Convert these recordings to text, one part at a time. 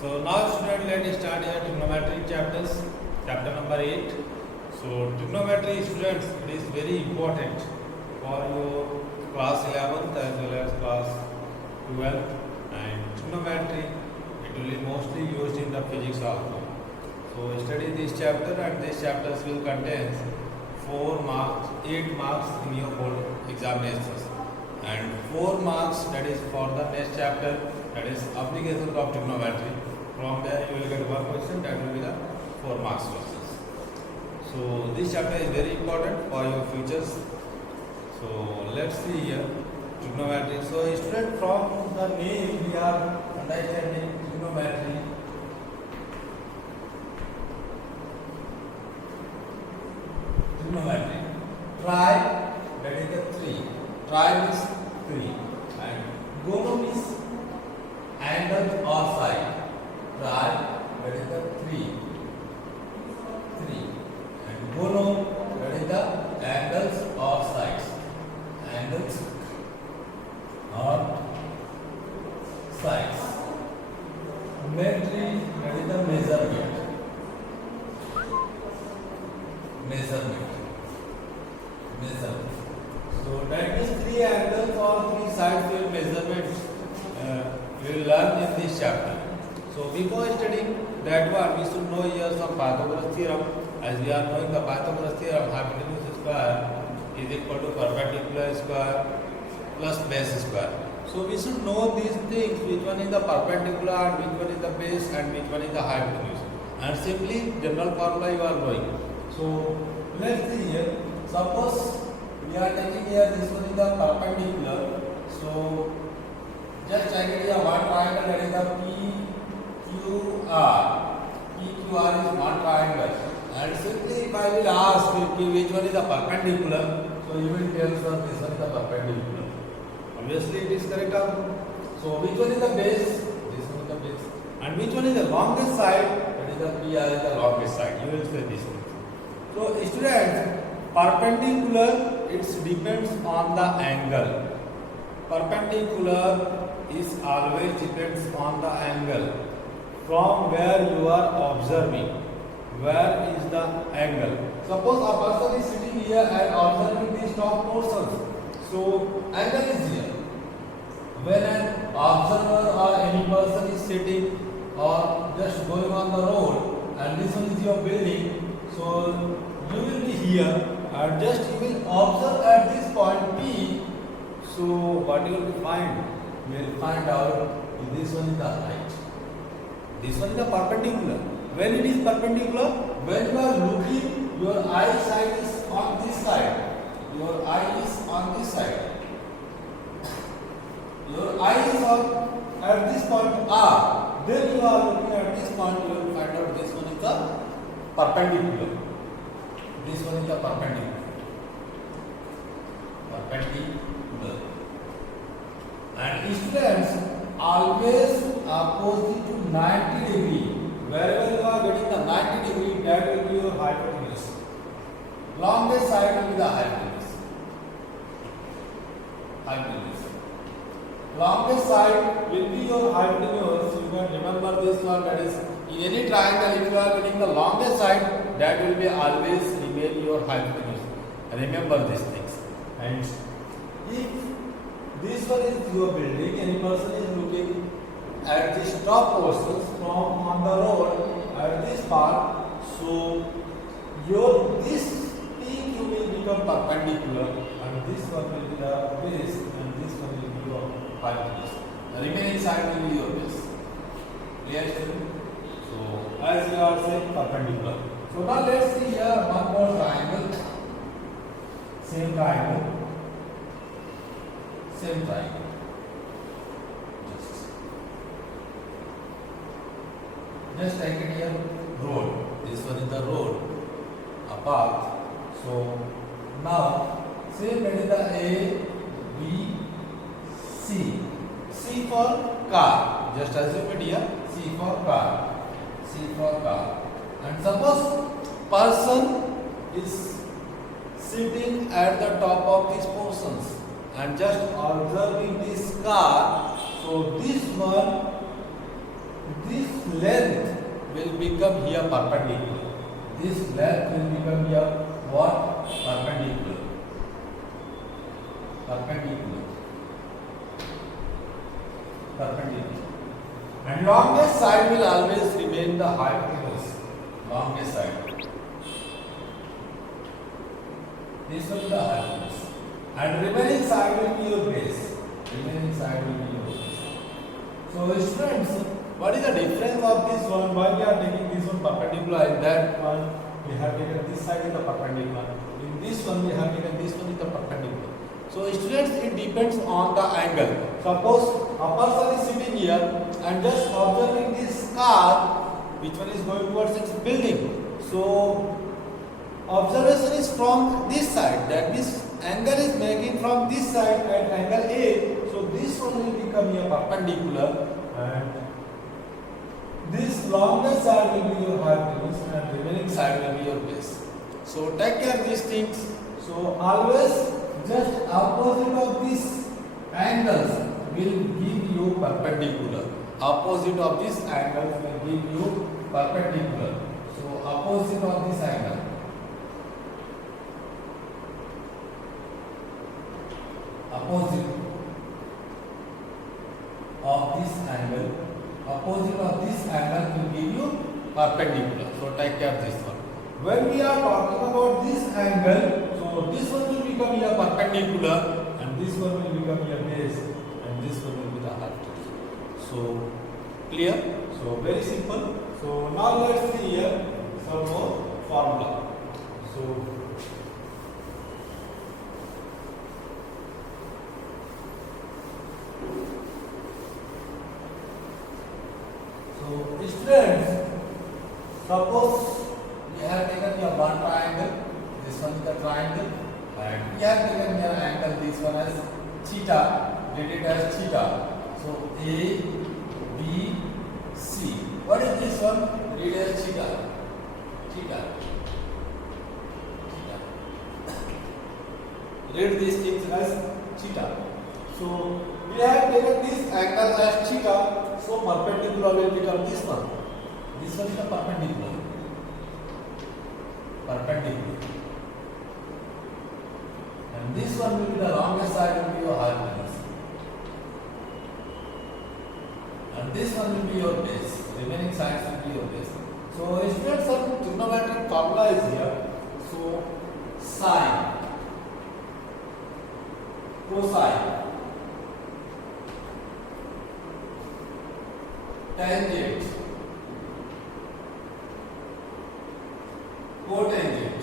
So now student, let us start your trigonometry chapters, chapter number 8. So trigonometry students, it is very important for your class 11th as well as class 12th, and trigonometry it will be mostly used in the physics also. So study this chapter, and these chapters will contain 4 marks, 8 marks in your board examinations, and 4 marks that is for the next chapter, that is applications of trigonometry. From there you will get one question, that will be the 4 marks questions. So this chapter is very important for your futures. So let's see here trigonometry. So student, from the name we are understanding trigonometry. Trigonometry. Tri, that is the 3. Tri means 3, and gono means angle or side. Tri, that is the 3, and gono, that is the angles or sides. Angles or sides. Metry, that is the measurement. So that means 3 angles or 3 sides will measurements we will learn in this chapter. So before studying that one, we should know here some Pythagoras theorem. As we are knowing the Pythagoras theorem, hypotenuse square is equal to perpendicular square plus base square. So we should know these things, which one is the perpendicular and which one is the base and which one is the hypotenuse. And simply general formula you are knowing. So let's see here. Suppose we are taking here, this one is the perpendicular. So just check it here, one triangle, that is the PQR. PQR is one triangle. And simply if I will ask which one is the perpendicular, so you will tell sir this one is the perpendicular. Obviously it is correct. So which one is the base? This one is the base. And which one is the longest side? That is the PR is the longest side. You will say this one. So students, perpendicular, it depends on the angle. Perpendicular is always depends on the angle from where you are observing. Where is the angle? Suppose a person is sitting here and observing these top portions. So angle is here. When an observer or any person is sitting or just going on the road, and this one is your building, so you will be here and just you will observe at this point P. So what you will find? You will find out this one is the height. This one is the perpendicular. When it is perpendicular, when you are looking, your eyesight is on this side. Your eye is on this side. Your eye is on at this point R. Then you are looking at this point, you will find out this one is the perpendicular. This one is the perpendicular. Perpendicular. And students, always opposite to 90 degree. Wherever you are getting the 90 degree, that will be your hypotenuse. Longest side will be the hypotenuse. Longest side will be your hypotenuse. You can remember this one, that is in any triangle, if you are getting the longest side, that will be always remain your hypotenuse. Remember these things. And if this one is your building, any person is looking at this top portions from on the road at this part, so your this peak will become perpendicular, and this one will be the base, and this one will be your hypotenuse. The remaining side will be your base. Clear? So as you are saying, perpendicular. So now let's see here one more triangle. Same triangle. Same triangle. Just take it here, road. This one is the road, a path. So now, same that is the A, B, C. C for car. Just assume it here. C for car. C for car. And suppose person is sitting at the top of these portions and just observing this car. So this one, this length will become here perpendicular. This length will become here what? Perpendicular. Perpendicular. Perpendicular. And longest side will always remain the hypotenuse. Longest side. This will be the hypotenuse. And remaining side will be your base. Remaining side will be your base. So students, what is the difference of this one? Why we are taking this one perpendicular and that one we have taken this side is the perpendicular. In this one we have taken this one is the perpendicular. So students, it depends on the angle. Suppose a person is sitting here and just observing this car, which one is going towards its building. So observation is from this side, that this angle is making from this side at angle A. So this one will become here perpendicular and this longer side will be your hypotenuse and remaining side will be your base. So take care of these things. So always just opposite of these angles will give you perpendicular. Opposite of this angle will give you perpendicular. So opposite of this angle. Opposite of this angle. Opposite of this angle will give you perpendicular. So take care of this one. When we are talking about this angle, so this one will become here perpendicular and this one will become here base and this one will be the hypotenuse. So clear? So very simple. So now let's see here some more formula. So students, suppose we have taken here one triangle, this one is the triangle, and we have taken here angle, this one as theta, did it as theta. So A, B, C. What is this one? Read as theta. Theta. Theta. Read these things as theta. So we have taken this angle as theta. So perpendicular will become this one. This one is the perpendicular. Perpendicular. And this one will be the longest side will be your hypotenuse. And this one will be your base. Remaining sides will be your base. So students, some trigonometric formula is here. So sine, cosine, tangent, cotangent,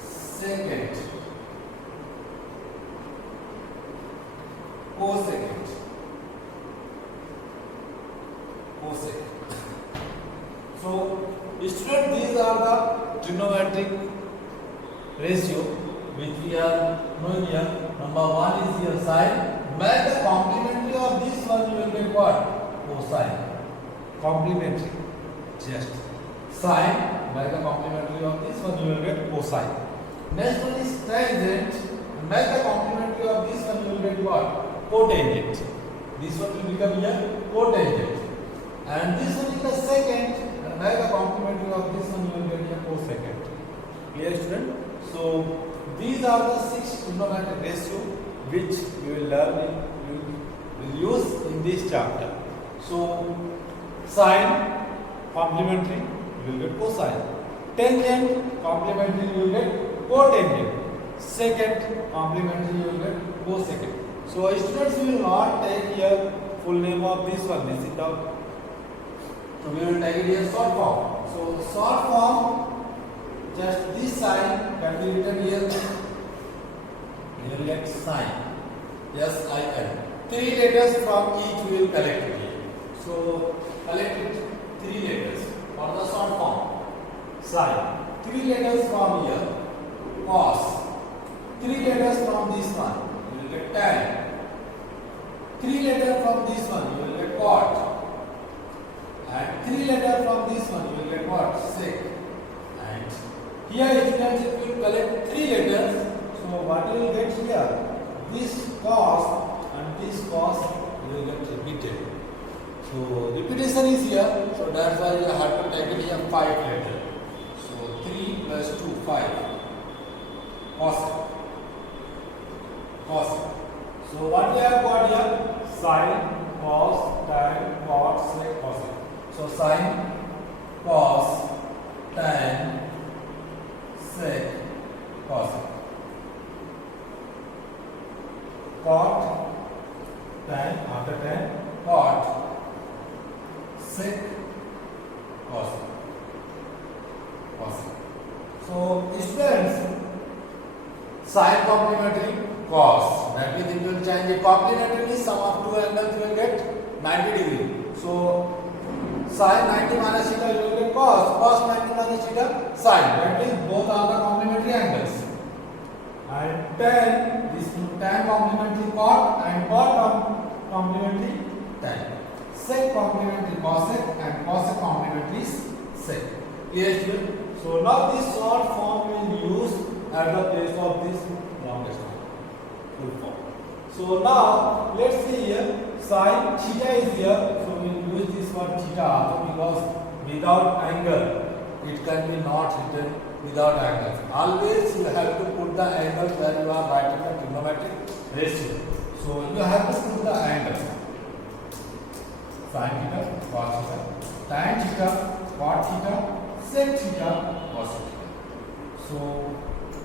secant, cosecant, cosec. So student, these are the trigonometric ratio which we are knowing here. Number one is your sine. By the complementary of this one you will get what? Cosine. Complementary. Just sine. By the complementary of this one you will get cosine. Next one is tangent. By the complementary of this one you will get what? Cotangent. This one will become here cotangent. And this one is the secant. And by the complementary of this one you will get here cosecant. Clear, student? So these are the 6 trigonometric ratio which you will learn, you will use in this chapter. So sine, complementary, you will get cosine. Tangent, complementary, you will get cotangent. Secant, complementary, you will get cosecant. So students, we will not take here full name of this one. This is the, so we will take it here short form. So short form, just this sign can be written here. You will get sine. Yes, I can. 3 letters from each we will collect here. So collect it 3 letters for the short form. Sine. 3 letters from here. Cos. 3 letters from this one. You will get tan. 3 letters from this one. You will get cot. And 3 letters from this one. You will get what? Sec. And here students, if you collect 3 letters, so what you will get here? This cos and this cos So repetition is here, so that's why you have to take it here 5 later. So 3 plus 2, 5. Cosec. Cosec. So what we have got here? Sine, cos, tan, cot, sec, cosec. So sine, cos, tan, sec, cosec. Cot, tan, after tan, cot, sec, cosec. Cosec. So students, sine complementary cos. That means it will change. A complementary means sum of two angles you will get 90 degree. So sine 90 minus theta you will get cos. Cos 90 minus theta sine. That means both are the complementary angles. And tan, this tan complementary cot and cot complementary tan. Sec complementary cosec and cosec complementary sec. Clear student? So now this short form will be used at the place of this longest form, full form. So now let's see here, sin theta is here, so we will use this word theta also because without angle it can be not written without angles. Always you have to put the angle where you are writing the trigonometric ratio. So you have to put the angle. Sin theta, cos theta, tan theta, cot theta, sec theta, cos theta. So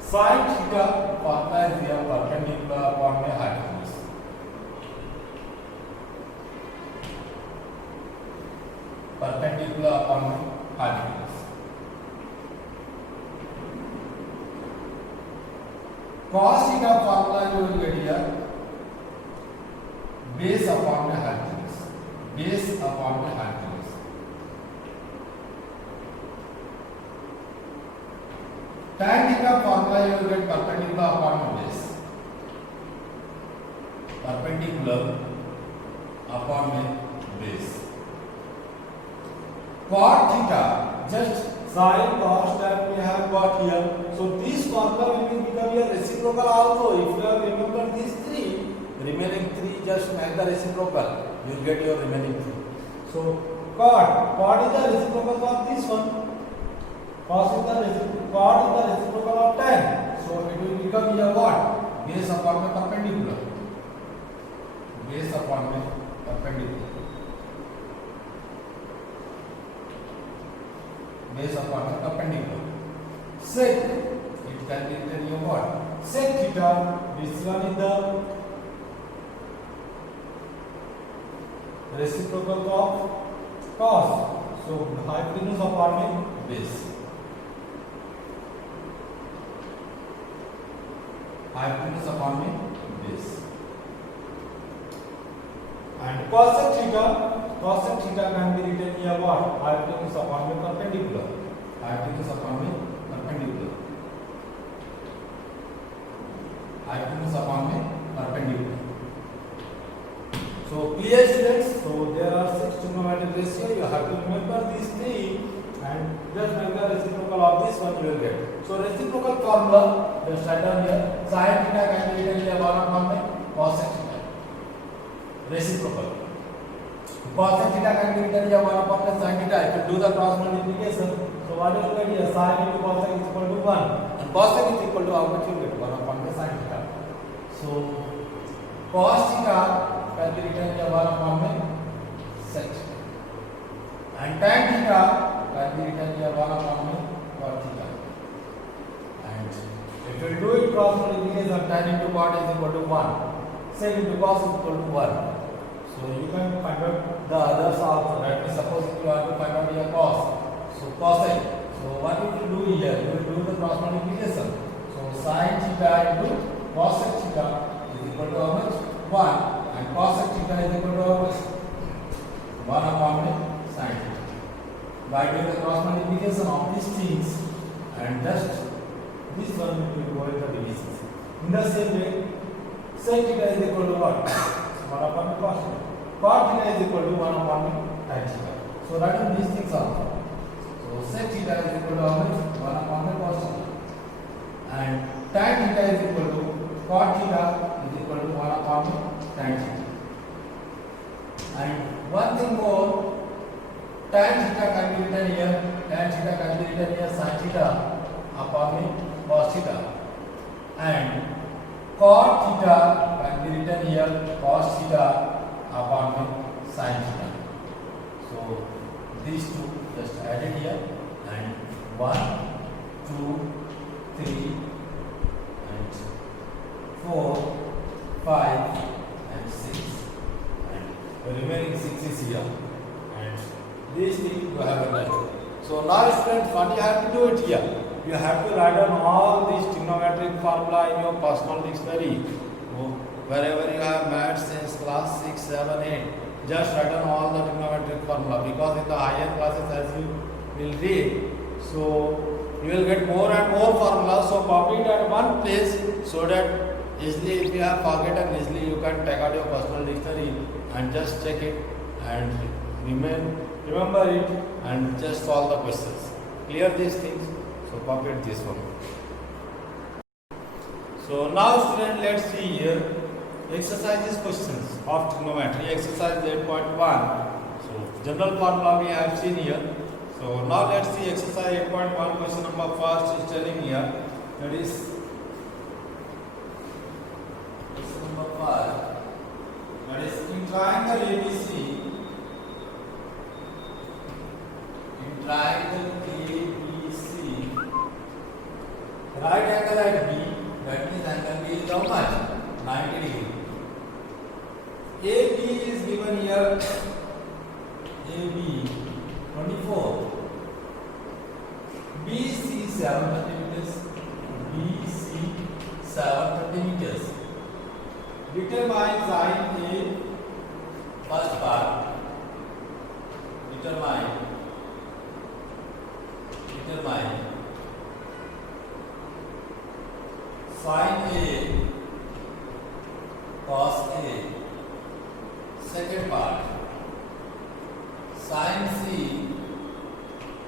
sin theta formula is here perpendicular upon the hypotenuse. Perpendicular upon the hypotenuse. Cos theta formula you will get here base upon the hypotenuse. Base upon the hypotenuse. Tan theta formula you will get perpendicular upon the base. Perpendicular upon the base. Cot theta, just sin cos that we have got here. So this formula will become your reciprocal also. If you have remembered these three, remaining three just make the reciprocal. You will get your remaining three. So cot is the reciprocal of this one. Cos is the reciprocal of tan. So it will become here what? Base upon the perpendicular. Base upon the perpendicular. Base upon the perpendicular. Sec, it can be written here what? Sec theta, this one is the reciprocal of cos. So hypotenuse upon the base. Hypotenuse upon the base. And cosec theta can be written here what? Hypotenuse upon the perpendicular. Hypotenuse upon the perpendicular. Hypotenuse upon the perpendicular. So clear students? So there are 6 trigonometric ratio. You have to remember these three and just make the reciprocal of this one you will get. So reciprocal formula just write down here. Sin theta can be written here 1 upon the cosec theta. Reciprocal. Cosec theta can be written here 1 upon the sin theta. If you do the cross multiplication, so what will you get here? Sin into cosec is equal to 1 and cosec is equal to how much you get? 1 upon the sin theta. So cos theta can be written here 1 upon the sec theta. And tan theta can be written here 1 upon the cot theta. And if you do it cross multiplication, tan into cot is equal to 1. Sec into cos is equal to 1. So you can find out the others also. That means suppose if you want to find out your cos. So cosec. So what you will do here? You will do the cross multiplication. So sin theta into cosec theta is equal to how much? 1. And cosec theta is equal to how much? 1 upon the sin theta. By doing the cross multiplication of these things and just this one will go in the divisions. In the same way, sec theta is equal to what? 1 upon the cos theta. Cot theta is equal to 1 upon the tan theta. So write these things also. So sec theta is equal to how much? 1 upon the cos theta. And tan theta is equal to cot theta is equal to 1 upon the tan theta. And one thing more, tan theta can be written here, tan theta can be written here, sin theta upon में cos theta, and cot theta can be written here, cos theta upon में sin theta. So these two just added here, and 1, 2, 3, and 4, 5, and 6, and the remaining 6 is here, and these things you have to write. So now students, what you have to do it here? You have to write down all these trigonometric formula in your personal dictionary. Wherever you have maths since class 6, 7, 8, just write down all the trigonometric formula, because in the higher classes as you will read, so you will get more and more formulas. So copy it at one place so that easily, if you have forgotten, easily you can take out your personal dictionary and just check it and remember it and just solve the questions. Clear these things. So copy it this one. So now student, let's see here exercises questions of trigonometry. Exercise 8.1. So general formula we have seen here. So now let's see exercise 8.1. Question number first is telling here, that is question number 5. That is in triangle ABC. In triangle ABC, right angle at B. That means angle B is how much? 90 degree. AB is given here. AB 24. BC 7 centimeters. BC 7 centimeters. Determine sine A. First part. Determine sine A cos A. Second part, sin C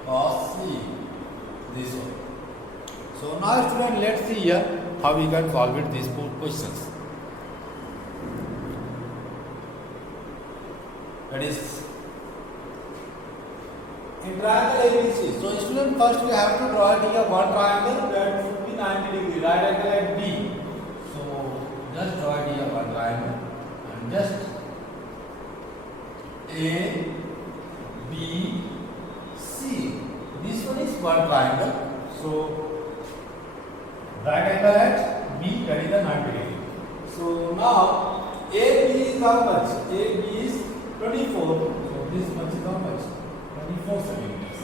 cos C. This one. So now student, let's see here how we can solve it these four questions. That is in triangle ABC. So student, first we have to draw it here one triangle that should be 90 degree, right angle at B. So just draw it here one triangle and just A, B, C. This one is one triangle. So right angle at B, that is the 90 degree. So now AB is how much? AB is 24. So this much is how much? 24 centimeters.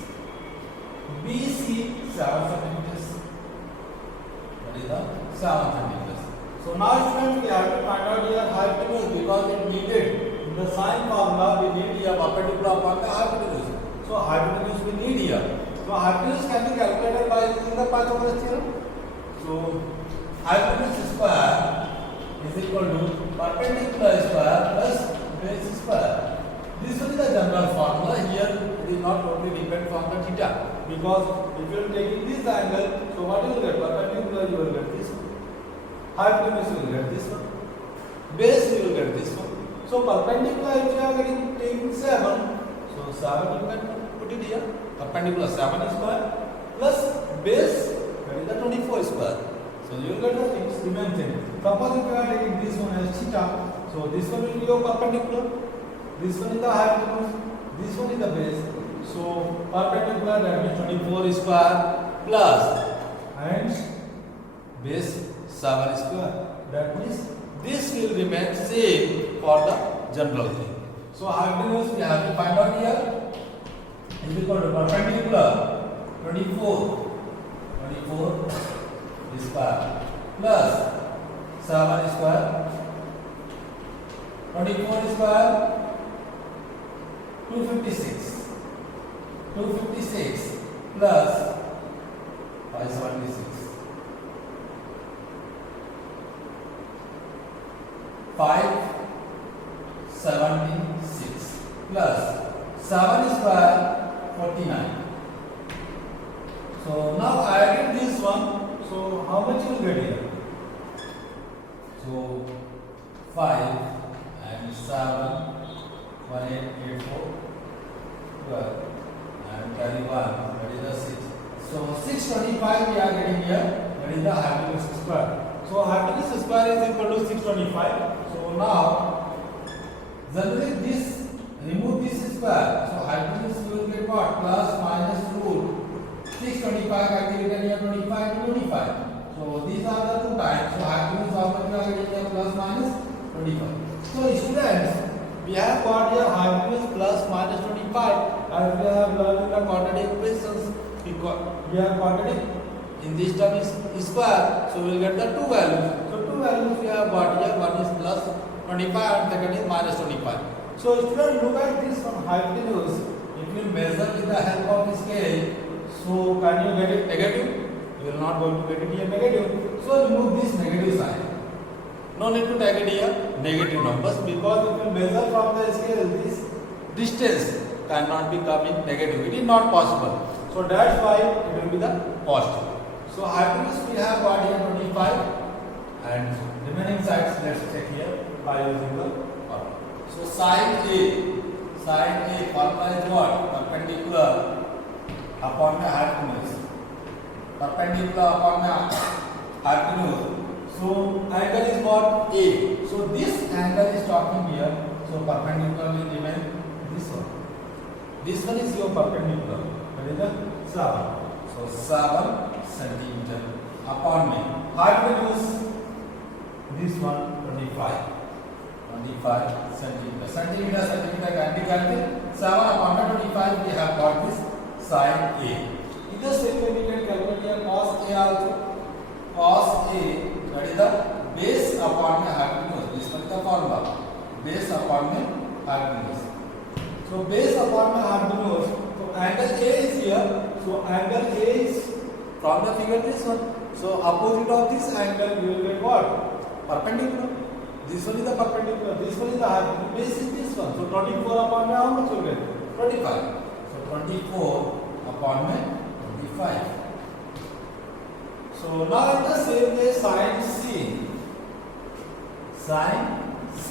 BC 7 centimeters. That is the 7 centimeters. So now students, we have to find out here hypotenuse, because it needed in the sine formula we need here perpendicular upon the hypotenuse. So hypotenuse we need here. So hypotenuse can be calculated by using the Pythagoras theorem. So hypotenuse square is equal to perpendicular square plus base square. This will be the general formula. Here it is not totally depend on the theta, because if you are taking this angle, so what you will get? Perpendicular you will get this one. Hypotenuse you will get this one. Base you will get this one. So perpendicular if you are taking 7, so 7 you can put it here. Perpendicular 7 square plus base, that is the 24 square. So you will get the things remain same. Suppose if you are taking this one as theta, so this one will be your perpendicular. This one is the hypotenuse, this one is the base. So perpendicular, that means 24 square plus and base 7 square. That means this will remain same for the general thing. So hypotenuse we have to find out here is equal to perpendicular 24 square plus 7 square. 24 square 256 plus 576. 576 plus 7 square 49. So now adding this one, so how much you will get here? So 5 and 7 1884 12 and carry 1, that is the 6. So 625 we are getting here, that is the hypotenuse square. So hypotenuse square is equal to 625. So now generally this, remove this square, so hypotenuse you will get what? Plus minus root 625 can be written here 25 to 25. So these are the two types. So hypotenuse how much we are getting here? Plus minus 25. So students, we have got here hypotenuse plus minus 25, as we have learned in the quadratic equations. We have quadratic, in this term is square, so we will get the two values. So two values we have got here, one is plus 25 and second is minus 25. So students, look at this from hypotenuse. If you measure with the help of scale, so can you get it negative? You will not going to get it here negative. So remove this negative sign. No need to take it here negative numbers, because if you measure from the scale, this distance cannot be coming negative. It is not possible. So that's why it will be the positive. So hypotenuse we have got here 25 and remaining sides let's check here by using the formula. So sine A formula is what? Perpendicular upon the hypotenuse. Perpendicular upon the hypotenuse. So angle is what? A. So this angle is talking here. So perpendicular will remain this one. This one is your perpendicular. That is the 7. So 7 centimeter upon me. Hypotenuse, this one 25 centimeter. Centimeter can be calculated. 7 upon 25 we have got this sine A. In the same way we can calculate here cos A also. Cos A, that is the base upon the hypotenuse. This one is the formula. Base upon the hypotenuse. So base upon the hypotenuse. So angle A is here. So angle A is from the figure this one. So opposite of this angle we will get what? Perpendicular. This one is the perpendicular. This one is the hypotenuse. Base is this one. So 24 upon the how much will get? 25. So 24 upon the 25. So now in the same way sine C. Sine C.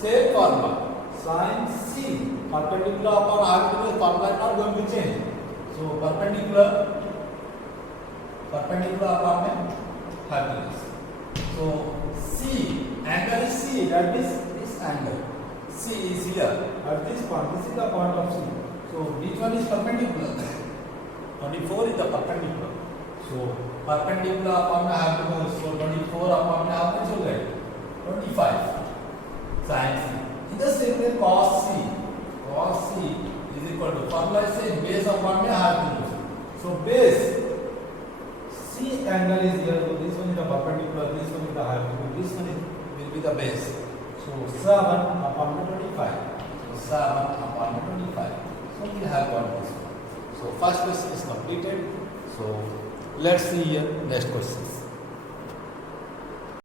Same formula. Sine C. Perpendicular upon hypotenuse formula is not going to change. So perpendicular upon the hypotenuse. So C, angle is C, that is this angle. C is here at this point. This is the point of C. So which one is perpendicular? 24 is the perpendicular. So perpendicular upon the hypotenuse. So 24 upon the how much you get? 25 sine C. In the same way cos C is equal to formula is same, base upon the hypotenuse. So base C angle is here. So this one is the perpendicular. This one is the hypotenuse. This one will be the base. So 7 upon the 25. So 7 upon the 25. So we have got this one. So first question is completed. So let's see here next questions.